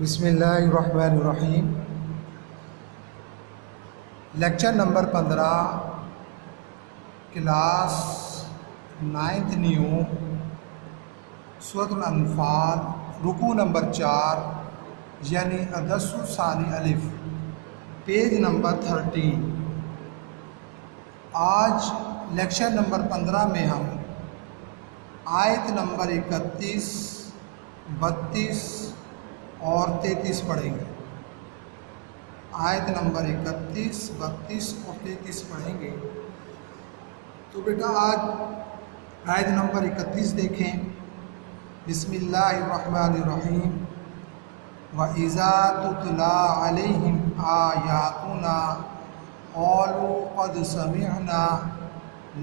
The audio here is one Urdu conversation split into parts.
بسم اللہ الرحمن الرحیم۔ Lecture number 15، class 9th new, سورۃ الانفال، رکوع نمبر 4 یعنی الدرس الثانی الف، پیج نمبر 13۔ آج لیکچر نمبر 15 میں ہم آیت نمبر 31، 32 اور 33 پڑھیں گے۔ آیت نمبر 31، 32 اور 33 پڑھیں گے۔ تو بیٹا آج آیت نمبر 31 دیکھیں۔ بسم اللہ الرحمن الرحیم۔ وَإِذَا تُتْلَىٰ عَلَيْهِمْ آيَاتُنَا قَالُوا قَدْ سَمِعْنَا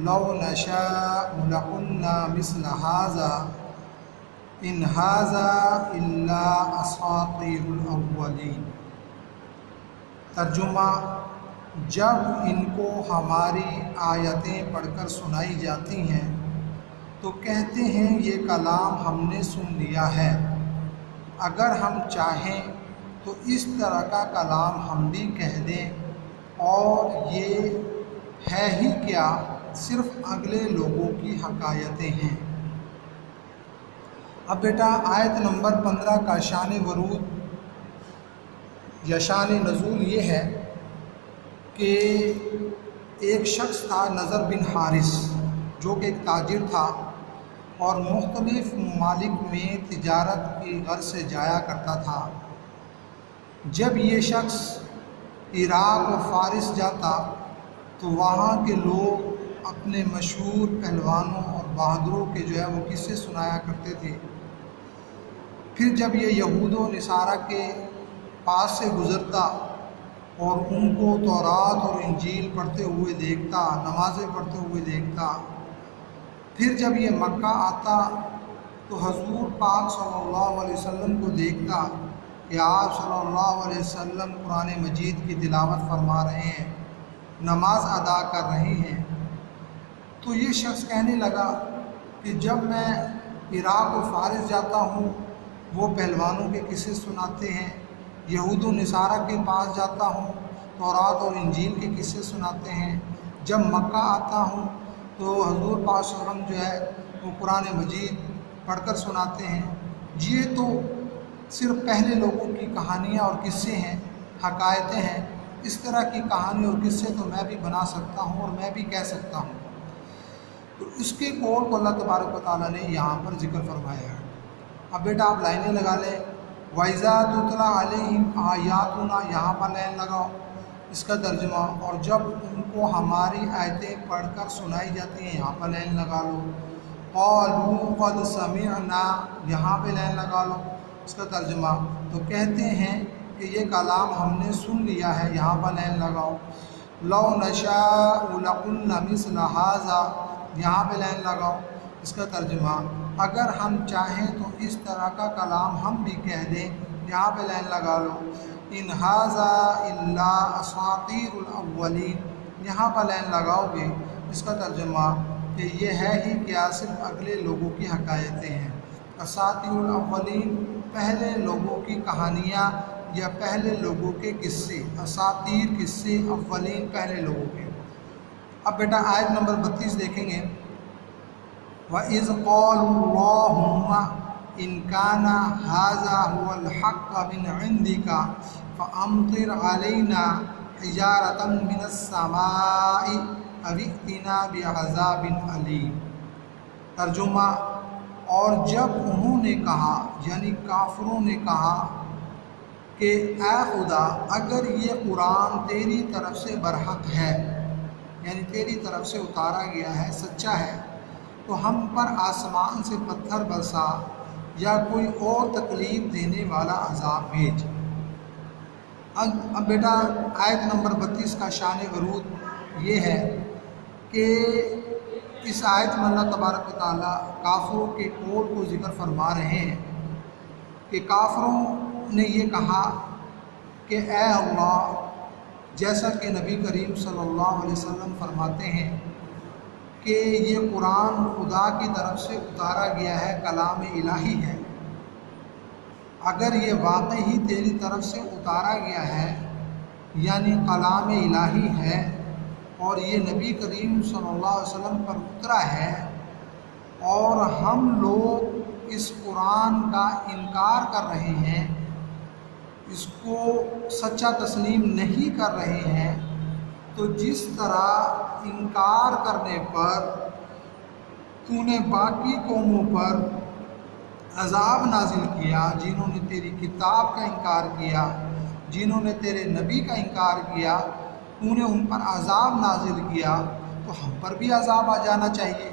لَوْ نَشَاءُ لَقُلْنَا مِثْلَ هَٰذَا إِنْ هَٰذَا إِلَّا أَسَاطِيرُ الْأَوَّلِينَ۔ ترجمہ: جب ان کو ہماری آیتیں پڑھ کر سنائی جاتی ہیں تو کہتے ہیں یہ کلام ہم نے سن لیا ہے، اگر ہم چاہیں تو اس طرح کا کلام ہم بھی کہہ دیں، اور یہ ہے ہی کیا، صرف اگلے لوگوں کی حکایتیں ہیں۔ اب بیٹا آیت نمبر 15 کا شان ورود یا شان نزول یہ ہے کہ ایک شخص تھا نضر بن حارث، جو کہ ایک تاجر تھا اور مختلف ممالک میں تجارت کی غرض سے جایا کرتا تھا۔ جب یہ شخص عراق اور فارس جاتا تو وہاں کے لوگ اپنے مشہور پہلوانوں اور بہادروں کے وہ قصے سنایا کرتے تھے۔ پھر جب یہ یہود و نصارہ کے پاس سے گزرتا اور ان کو تورات اور انجیل پڑھتے ہوئے دیکھتا، نمازیں پڑھتے ہوئے دیکھتا، پھر جب یہ مکہ آتا تو حضور پاک صلی اللہ علیہ وسلم کو دیکھتا کہ آپ صلی اللہ علیہ وسلم قرآن مجید کی تلاوت فرما رہے ہیں، نماز ادا کر رہے ہیں، تو یہ شخص کہنے لگا کہ جب میں عراق و فارس جاتا ہوں وہ پہلوانوں کے قصے سناتے ہیں، یہود و نصارہ کے پاس جاتا ہوں تورات اور انجیل کے قصے سناتے ہیں، جب مکہ آتا ہوں تو حضور پاک صلی اللہ علیہ وسلم وہ قرآن مجید پڑھ کر سناتے ہیں۔ یہ تو صرف پہلے لوگوں کی کہانیاں اور قصے ہیں، حکایتیں ہیں، اس طرح کی کہانی اور قصے تو میں بھی بنا سکتا ہوں اور میں بھی کہہ سکتا ہوں۔ تو اس کے قول کو اللہ تبارک و تعالیٰ نے یہاں پر ذکر فرمایا ہے۔ اب بیٹا آپ لائنیں لگا لیں۔ وَإِذَا تُتْلَىٰ عَلَيْهِمْ آيَاتُنَا، یہاں پر لائن لگاؤ، اس کا ترجمہ، اور جب ان کو ہماری آیتیں پڑھ کر سنائی جاتی ہیں، یہاں پر لائن لگا لو۔ قَالُوا قَدْ سَمِعْنَا، یہاں پہ لائن لگا لو، اس کا ترجمہ، تو کہتے ہیں کہ یہ کلام ہم نے سن لیا ہے، یہاں پر لائن لگاؤ۔ لَوْ نَشَاءُ لَقُلْنَا مِثْلَ هَٰذَا، یہاں پہ لائن لگاؤ، اس کا ترجمہ، اگر ہم چاہیں تو اس طرح کا کلام ہم بھی کہہ دیں، یہاں پہ لائن لگا لو۔ إِنْ هَٰذَا إِلَّا أَسَاطِيرُ الْأَوَّلِينَ، یہاں پر لائن لگاؤ گے، اس کا ترجمہ کہ یہ ہے ہی کیا، صرف اگلے لوگوں کی حکایتیں ہیں۔ اساطیر الاولین، پہلے لوگوں کی کہانیاں یا پہلے لوگوں کے قصے، اساطیر قصے، اولین پہلے لوگوں کے۔ اب بیٹا آیت نمبر 32 دیکھیں گے۔ وَإِذْ قَالُوا اللَّهُمَّ إِنْ كَانَ هَٰذَا هُوَ الْحَقَّ مِنْ عِنْدِكَ فَأَمْطِرْ عَلَيْنَا حِجَارَةً مِنَ السَّمَاءِ أَوِ ائْتِنَا بِعَذَابٍ أَلِيمٍ۔ ترجمہ، اور جب انہوں نے کہا، یعنی کافروں نے کہا کہ اے خدا، اگر یہ قرآن تیری طرف سے برحق ہے، یعنی تیری طرف سے اتارا گیا ہے، سچا ہے، تو ہم پر آسمان سے پتھر برسا یا کوئی اور تکلیف دینے والا عذاب بھیج۔ اب بیٹا آیت نمبر 32 کا شان ورود یہ ہے کہ اس آیت میں اللہ تبارک و تعالیٰ کافروں کے قول کو ذکر فرما رہے ہیں کہ کافروں نے یہ کہا کہ اے اللہ، جیسا کہ نبی کریم صلی اللہ علیہ وسلم فرماتے ہیں کہ یہ قرآن خدا کی طرف سے اتارا گیا ہے، کلام الہی ہے، اگر یہ واقعی ہی تیری طرف سے اتارا گیا ہے یعنی کلام الہی ہے اور یہ نبی کریم صلی اللہ علیہ وسلم پر اترا ہے اور ہم لوگ اس قرآن کا انکار کر رہے ہیں، اس کو سچا تسلیم نہیں کر رہے ہیں، تو جس طرح انکار کرنے پر تو نے باقی قوموں پر عذاب نازل کیا جنہوں نے تیری کتاب کا انکار کیا، جنہوں نے تیرے نبی کا انکار کیا، تو نے ان پر عذاب نازل کیا، تو ہم پر بھی عذاب آ جانا چاہیے۔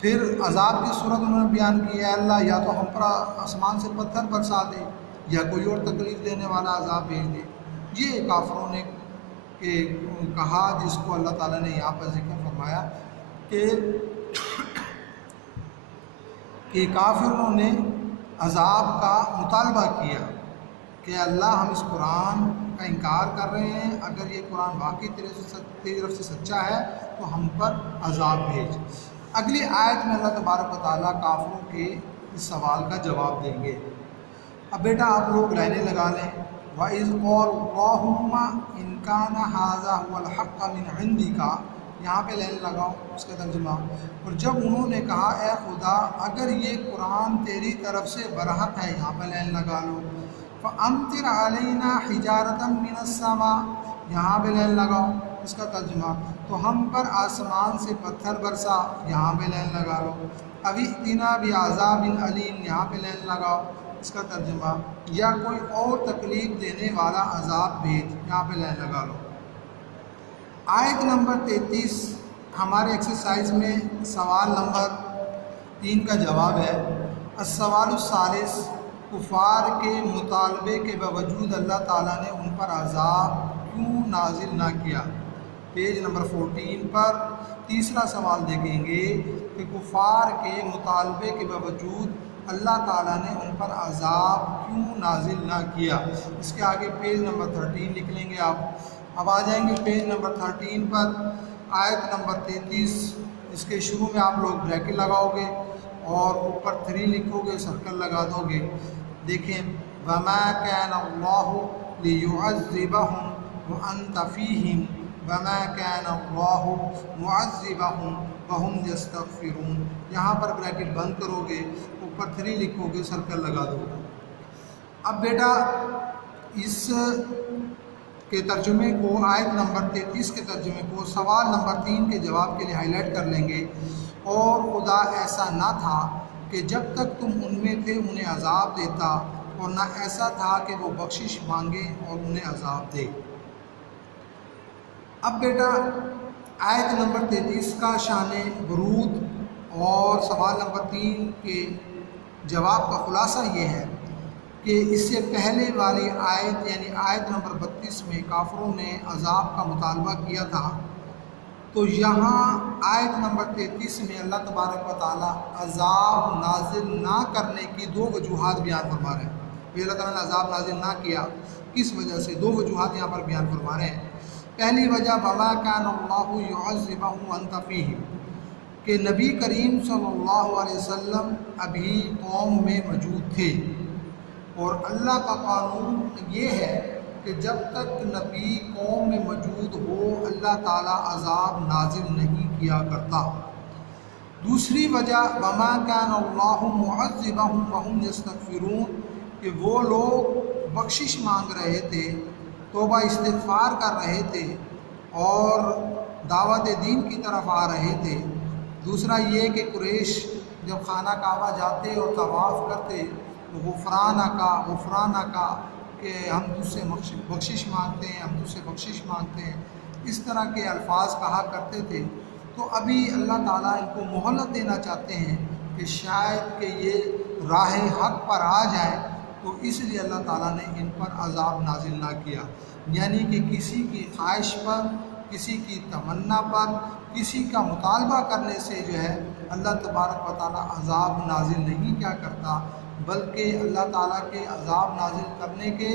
پھر عذاب کی صورت انہوں نے بیان کی ہے، اللہ یا تو ہم پر آسمان سے پتھر برسا دے یا کوئی اور تکلیف دینے والا عذاب بھیج دے۔ یہ کافروں نے کہا، جس کو اللہ تعالیٰ نے یہاں پر ذکر فرمایا کہ کافروں نے عذاب کا مطالبہ کیا کہ اللہ ہم اس قرآن کا انکار کر رہے ہیں، اگر یہ قرآن واقعی تیری طرف سے سچا ہے تو ہم پر عذاب بھیج۔ اگلی آیت میں اللہ تبارک و تعالیٰ کافروں کے اس سوال کا جواب دیں گے۔ اب بیٹا آپ لوگ لائنیں لگا لیں۔ وَإِذْ قَالُوا اللَّهُمَّ إِنْ كَانَ هَذَا هُوَ الْحَقَّ مِنْ عِنْدِكَ، یہاں پہ لائن لگاؤ اس کا ترجمہ۔ اور جب انہوں نے کہا اے خدا اگر یہ قرآن تیری طرف سے برحق ہے، یہاں پہ لائن لگا لو۔ فَأَمْطِرْ عَلَيْنَا حِجَارَةً مِّنَ السَّمَاءِ، یہاں پہ لائن لگاؤ اس کا ترجمہ۔ تو ہم پر آسمان سے پتھر برسا، یہاں پہ لائن لگا لو۔ اَوْ ائْتِنَا بِعَذَابٍ أَلِيمٍ، یہاں پہ لائن لگاؤ اس کا ترجمہ، یا کوئی اور تکلیف دینے والا عذاب بھیج، یہاں پہ لائن لگا لو۔ آیت نمبر 33 ہمارے ایکسرسائز میں سوال نمبر 3 کا جواب ہے۔ السوال الثالث، کفار کے مطالبے کے باوجود اللہ تعالیٰ نے ان پر عذاب کیوں نازل نہ کیا؟ پیج نمبر 14 پر تیسرا سوال دیکھیں گے کہ کفار کے مطالبے کے باوجود اللہ تعالیٰ نے ان پر عذاب کیوں نازل نہ کیا۔ اس کے آگے پیج نمبر 13 لکھ لیں گے آپ۔ اب آ جائیں گے پیج نمبر 13 پر، آیت نمبر 33، اس کے شروع میں آپ لوگ بریکٹ لگاؤ گے اور اوپر 3 لکھو گے، سرکل لگا دو گے۔ دیکھیں، وَمَا كَانَ اللَّهُ لِيُعَذِّبَهُمْ وَأَنْتَ فِيهِمْ وَمَا كَانَ اللَّهُ مُعَذِّبَهُمْ وَهُمْ يَسْتَغْفِرُونَ، یہاں پر بریکٹ بند کرو گے، اوپر 3 لکھو گے، سرکل لگا دو گے۔ اب بیٹا اس کے ترجمے کو، آیت نمبر 33 کے ترجمے کو سوال نمبر 3 کے جواب کے لیے ہائی لائٹ کر لیں گے۔ اور خدا ایسا نہ تھا کہ جب تک تم ان میں تھے انہیں عذاب دیتا، اور نہ ایسا تھا کہ وہ بخشش مانگے اور انہیں عذاب دے۔ اب بیٹا آیت نمبر 33 کا شان ورود اور سوال نمبر 3 کے جواب کا خلاصہ یہ ہے کہ اس سے پہلے والی آیت یعنی آیت نمبر 32 میں کافروں نے عذاب کا مطالبہ کیا تھا، تو یہاں آیت نمبر 33 میں اللہ تبارک و تعالیٰ عذاب نازل نہ کرنے کی 2 وجوہات بیان فرما رہے ہیں۔ اللہ تعالیٰ نے عذاب نازل نہ کیا کس وجہ سے، 2 وجوہات یہاں پر بیان فرما رہے ہیں۔ پہلی وجہ وَمَا كَانَ اللَّهُ يُعَذِّبَهُمْ وَأَنْتَ فِيهِمْ، کہ نبی کریم صلی اللہ علیہ وسلم ابھی قوم میں موجود تھے، اور اللہ کا قانون یہ ہے کہ جب تک نبی قوم میں موجود ہو اللہ تعالیٰ عذاب نازل نہیں کیا کرتا۔ دوسری وجہ وَمَا كَانَ اللَّهُ مُعَذِّبَهُمْ وَهُمْ يَسْتَغْفِرُونَ، کہ وہ لوگ بخشش مانگ رہے تھے، توبہ استغفار کر رہے تھے اور دعوت دین کی طرف آ رہے تھے۔ دوسرا یہ کہ قریش جب خانہ کعبہ جاتے اور طواف کرتے تو غفرانہ کا کہ ہم تجھ سے بخشش مانگتے ہیں، ہم تجھ سے بخشش مانگتے ہیں، اس طرح کے الفاظ کہا کرتے تھے۔ تو ابھی اللہ تعالیٰ ان کو مہلت دینا چاہتے ہیں کہ شاید کہ یہ راہ حق پر آ جائیں، تو اس لیے اللہ تعالیٰ نے ان پر عذاب نازل نہ کیا، یعنی کہ کسی کی خواہش پر، کسی کی تمنا پر، کسی کا مطالبہ کرنے سے جو ہے اللہ تبارک و تعالیٰ عذاب نازل نہیں کیا کرتا، بلکہ اللہ تعالیٰ کے عذاب نازل کرنے کے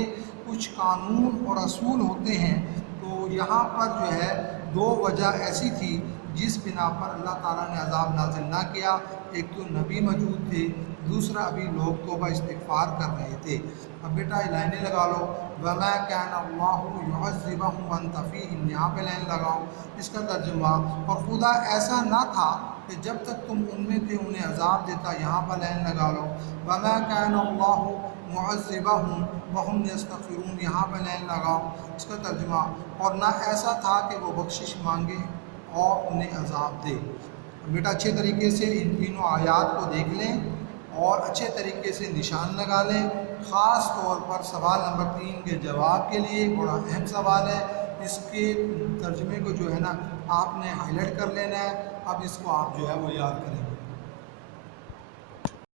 کچھ قانون اور اصول ہوتے ہیں۔ تو یہاں پر جو ہے 2 وجہ ایسی تھی جس بنا پر اللہ تعالیٰ نے عذاب نازل نہ کیا، ایک تو نبی موجود تھے، دوسرا ابھی لوگ توبہ استغفار کر رہے تھے۔ اب بیٹا یہ لائنیں لگا لو، وَمَا كَانَ اللَّهُ يُعَذِّبَهُمْ وَأَنْتَ فِيهِمْ، یہاں پہ لائن لگاؤ، اس کا ترجمہ، اور خدا ایسا نہ تھا کہ جب تک تم ان میں تھے انہیں عذاب دیتا، یہاں پر لائن لگا لو، وَمَا كَانَ اللَّهُ مُعَذِّبَهُمْ وَهُمْ يَسْتَغْفِرُونَ، یہاں پہ لائن لگاؤ، اس کا ترجمہ، اور نہ ایسا تھا کہ وہ بخشش مانگے اور انہیں عذاب دے۔ بیٹا اچھے طریقے سے ان تینوں آیات کو دیکھ لیں اور اچھے طریقے سے نشان لگا لیں۔ خاص طور پر سوال نمبر 3 کے جواب کے لیے بڑا اہم سوال ہے، اس کے ترجمے کو جو ہے نا آپ نے ہائی لائٹ کر لینا ہے، اب اس کو آپ جو ہے وہ یاد کریں۔